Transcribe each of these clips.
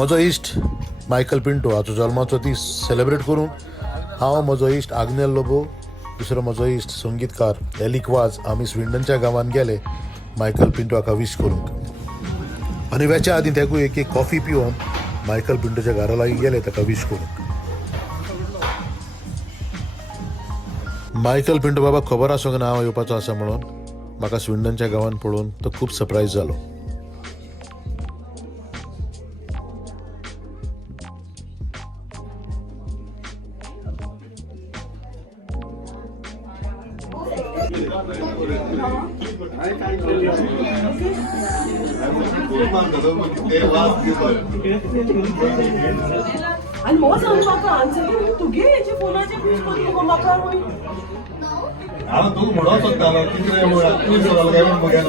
म्हजो इश्ट मायकल पिंटो हाचो जल्माचो दीस सेलेब्रेट करून हांव म्हजो इश्ट आग्नेल लोबो दुसरो म्हजो इश्ट संगीतकार एलिक वाज आमी स्विंडनच्या गांवांत गेले मायकल पिंटो हाका विश करूंक आनी वेच्या आदीं तेकूय एक कॉफी पिवोन मायकल पिंटोच्या घरा लागीं गेले ताका विश करूंक. मायकल पिंटो बाबा खबर आसूंक ना हांव येवपाचो आसा म्हणून म्हाका स्विंडनच्या गांवांत पळोवन तो खूब सरप्रायज जालो. आणि मग सांग म्हाका आन्सर तुगे हेचे फोनाचे फिश करून तुका म्हाका वय हांव तुका म्हणोंक सोदतालो कितें तूं सगळो काय म्हगे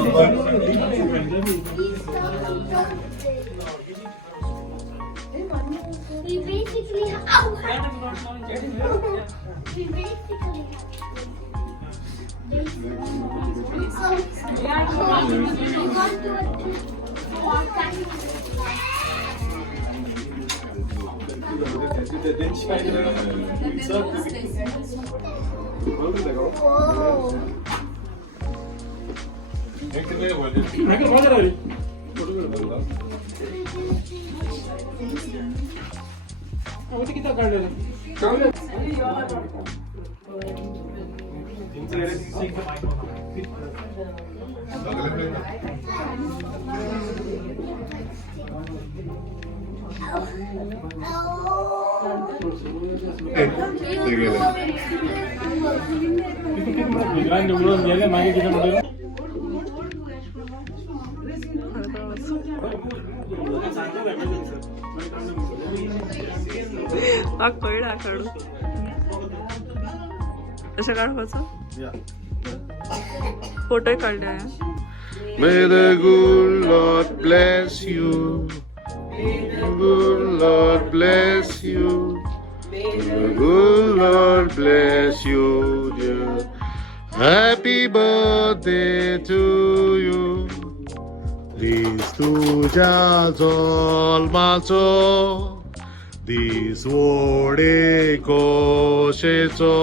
नंबर कळला काढू असं काढवायचं फोटोय काढले. May the good Lord bless you. Good Lord bless you. May the good Lord bless you, dear. Happy birthday to you. This tuja zolmacho. This wode koshecho.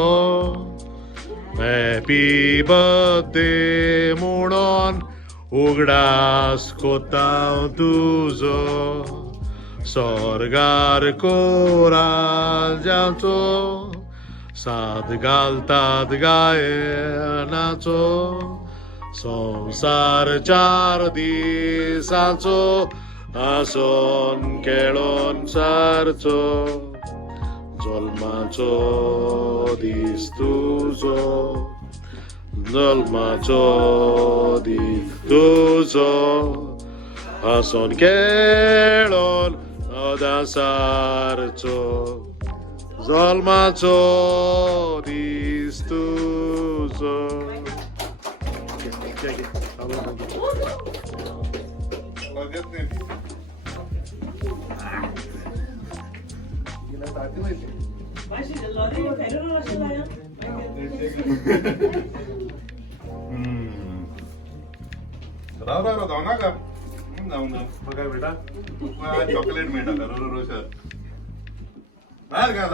Happy birthday म्हणून उगडास कोतां तुजो स्वर्गार कोराल जावचो साद घालतात गायनाचो संवसार 4 दिसाचो आसोन खेळोन सारचो जल्माचो दीस तुजो जल्माचो दीस तुजो आसोन खेळोन सारचो जल्माचो दीस तुजो. राव जाऊ नका जाऊन बघा बेटा चॉकलेट मिळणार रोज बाहेर घ्या